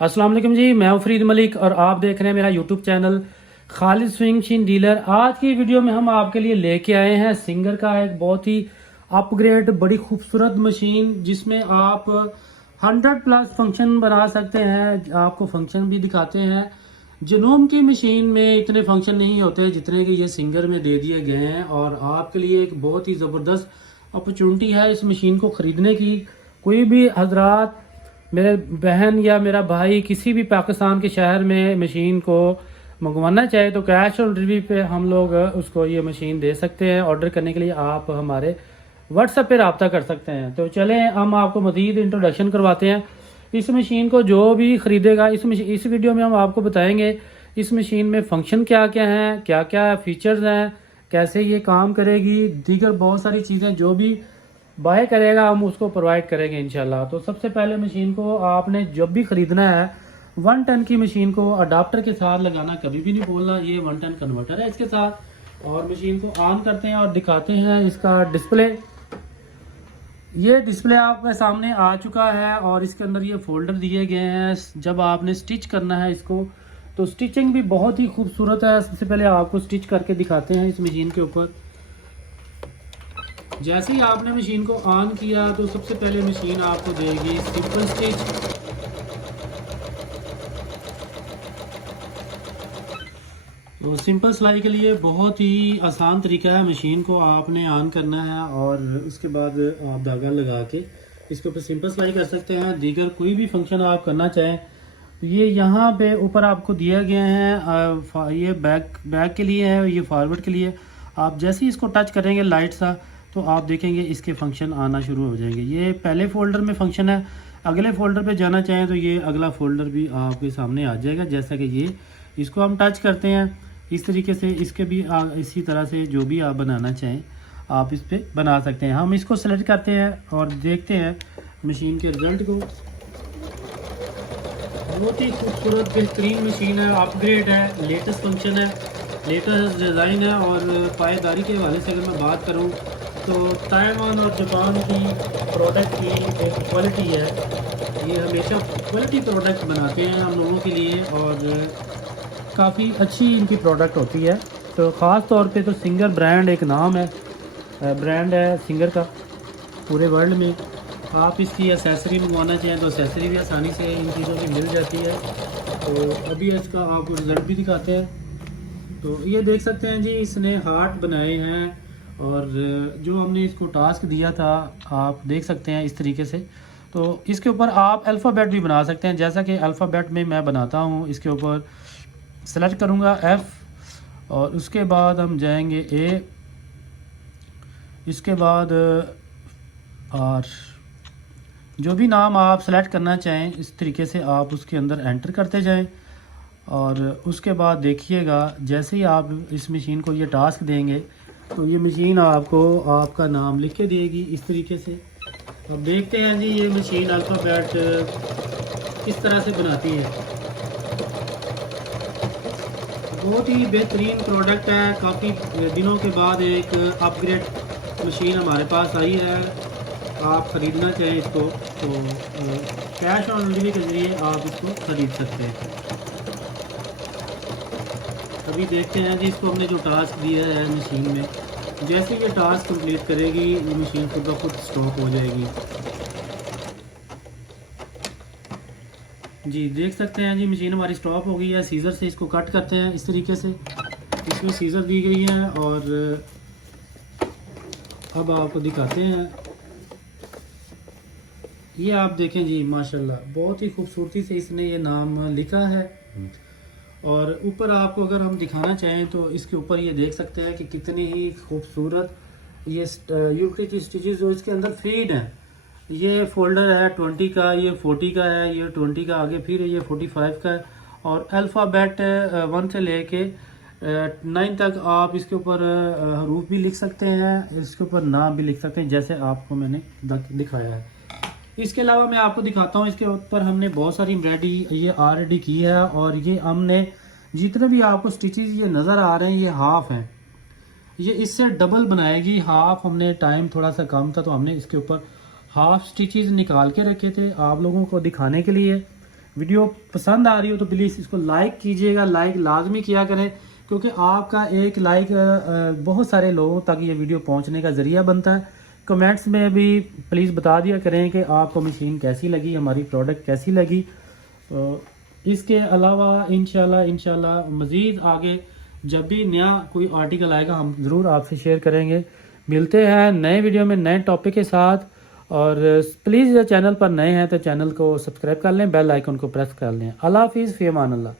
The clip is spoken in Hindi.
अस्सलाम वालेकुम जी, मैं हूं फरीद मलिक और आप देख रहे हैं मेरा YouTube channel Khalid swing machine dealer. आज की वीडियो में हम आपके लिए लेके आए हैं सिंगर का एक बहुत ही अपग्रेड बड़ी खूबसूरत मशीन, जिसमें आप 100+ फंक्शन बना सकते हैं। आपको फंक्शन भी दिखाते हैं। जनोम की मशीन में इतने फंक्शन नहीं होते जितने कि ये सिंगर में दे दिए गए हैं, और आपके लिए एक बहुत ही ज़बरदस्त अपॉर्चुनिटी है इस मशीन को ख़रीदने की। कोई भी हजरात, मेरे बहन या मेरा भाई किसी भी पाकिस्तान के शहर में मशीन को मंगवाना चाहे तो कैश ऑन डिलीवरी पे हम लोग उसको ये मशीन दे सकते हैं। ऑर्डर करने के लिए आप हमारे व्हाट्सएप पे रब्ता कर सकते हैं। तो चलें हम आपको मज़ीद इंट्रोडक्शन करवाते हैं इस मशीन को। जो भी ख़रीदेगा इस वीडियो में हम आपको बताएंगे इस मशीन में फ़ंक्शन क्या क्या हैं, क्या क्या फ़ीचर्स हैं, कैसे ये काम करेगी, दीगर बहुत सारी चीज़ें जो भी बाय करेगा हम उसको प्रोवाइड करेंगे इंशाल्लाह। तो सबसे पहले मशीन को आपने जब भी ख़रीदना है 1 टन की मशीन को अडाप्टर के साथ लगाना कभी भी नहीं बोलना। ये 1 टन कन्वर्टर है इसके साथ। और मशीन को ऑन करते हैं और दिखाते हैं इसका डिस्प्ले। ये डिस्प्ले आपके सामने आ चुका है और इसके अंदर ये फोल्डर दिए गए हैं। जब आपने स्टिच करना है इसको तो स्टिचिंग भी बहुत ही खूबसूरत है। सबसे पहले आपको स्टिच करके दिखाते हैं इस मशीन के ऊपर। जैसे ही आपने मशीन को ऑन किया तो सबसे पहले मशीन आपको देगी सिंपल स्टिच। तो सिंपल सिलाई के लिए बहुत ही आसान तरीका है। मशीन को आपने ऑन करना है और उसके बाद आप धागा लगा के इसके ऊपर सिंपल सिलाई कर सकते हैं। दीगर कोई भी फंक्शन आप करना चाहें तो ये यहाँ पे ऊपर आपको दिया गया है। ये बैक के लिए है, ये फॉरवर्ड के लिए। आप जैसे ही इसको टच करेंगे लाइट सा तो आप देखेंगे इसके फंक्शन आना शुरू हो जाएंगे। ये पहले फोल्डर में फंक्शन है। अगले फोल्डर पे जाना चाहें तो ये अगला फोल्डर भी आपके सामने आ जाएगा। जैसा कि ये इसको हम टच करते हैं इस तरीके से इसके भी इसी तरह से जो भी आप बनाना चाहें आप इस पर बना सकते हैं। हम इसको सेलेक्ट करते हैं और देखते हैं मशीन के रिजल्ट को। बहुत ही खूबसूरत बेहतरीन मशीन है, अपग्रेड है, लेटेस्ट फंक्शन है, लेटेस्ट डिज़ाइन है। और पायदारी के हवाले से अगर मैं बात करूँ तो ताइवान और जापान की प्रोडक्ट की एक क्वालिटी है। ये हमेशा क्वालिटी प्रोडक्ट बनाते हैं हम लोगों के लिए और काफ़ी अच्छी इनकी प्रोडक्ट होती है। तो ख़ास तौर पे तो सिंगर ब्रांड एक नाम है, ब्रांड है सिंगर का पूरे वर्ल्ड में। आप इसकी एसेसरी मंगवाना चाहें तो एसेसरी भी आसानी से इन चीज़ों की मिल जाती है। तो अभी इसका आपको रिज़ल्ट भी दिखाते हैं। तो ये देख सकते हैं जी, इसने हार्ट बनाए हैं और जो हमने इसको टास्क दिया था आप देख सकते हैं इस तरीके से। तो इसके ऊपर आप अल्फ़ाबेट भी बना सकते हैं, जैसा कि अल्फ़ाबेट में मैं बनाता हूँ। इसके ऊपर सेलेक्ट करूँगा F और उसके बाद हम जाएंगे A, इसके बाद R। जो भी नाम आप सेलेक्ट करना चाहें इस तरीके से आप उसके अंदर एंटर करते जाएं। और उसके बाद देखिएगा जैसे ही आप इस मशीन को ये टास्क देंगे तो ये मशीन आपको आपका नाम लिख के देगी इस तरीके से। अब देखते हैं जी ये मशीन अल्फ़ाबेट किस तरह से बनाती है। बहुत ही बेहतरीन प्रोडक्ट है। काफ़ी दिनों के बाद एक अपग्रेड मशीन हमारे पास आई है। आप ख़रीदना चाहें इसको तो कैश ऑन डिलीवरी के ज़रिए आप इसको ख़रीद सकते हैं। अभी देखते हैं जी, इसको हमने जो टास्क दिया है मशीन में, जैसे ये टास्क कंप्लीट करेगी ये मशीन खुद ब खुद स्टॉप हो जाएगी। जी देख सकते हैं जी, मशीन हमारी स्टॉप हो गई है। सीज़र से इसको कट करते हैं इस तरीके से। इसमें सीज़र दी गई है और अब आपको दिखाते हैं। ये आप देखें जी, माशाल्लाह बहुत ही खूबसूरती से इसने ये नाम लिखा है। और ऊपर आपको अगर हम दिखाना चाहें तो इसके ऊपर ये देख सकते हैं कि कितनी ही खूबसूरत ये यूके स्टिचेस जो इसके अंदर फीड हैं। ये फोल्डर है 20 का, ये 40 का है, ये 20 का, आगे फिर ये 45 का है। और अल्फ़ाबेट 1 से लेके 9 तक आप इसके ऊपर हरूफ भी लिख सकते हैं, इसके ऊपर नाम भी लिख सकते हैं जैसे आपको मैंने दिखाया है। इसके अलावा मैं आपको दिखाता हूँ, इसके ऊपर हमने बहुत सारी एम्ब्रॉयडरी ये ऑलरेडी की है। और ये हमने जितने भी आपको स्टिचेस ये नज़र आ रहे हैं ये हाफ हैं, ये इससे डबल बनाएगी। हाफ हमने टाइम थोड़ा सा कम था तो हमने इसके ऊपर हाफ स्टिचेस निकाल के रखे थे आप लोगों को दिखाने के लिए। वीडियो पसंद आ रही हो तो प्लीज़ इसको लाइक कीजिएगा, लाइक लाजमी किया करें, क्योंकि आपका एक लाइक बहुत सारे लोगों तक ये वीडियो पहुंचने का ज़रिया बनता है। कमेंट्स में भी प्लीज़ बता दिया करें कि आपको मशीन कैसी लगी, हमारी प्रोडक्ट कैसी लगी। इसके अलावा इंशाल्लाह मज़ीद आगे जब भी नया कोई आर्टिकल आएगा हम ज़रूर आपसे शेयर करेंगे। मिलते हैं नए वीडियो में नए टॉपिक के साथ, और प्लीज़ चैनल पर नए हैं तो चैनल को सब्सक्राइब कर लें, बेल आइकन को प्रेस कर लें। अल्लाह हाफिज़, फ़ी अमान अल्लाह।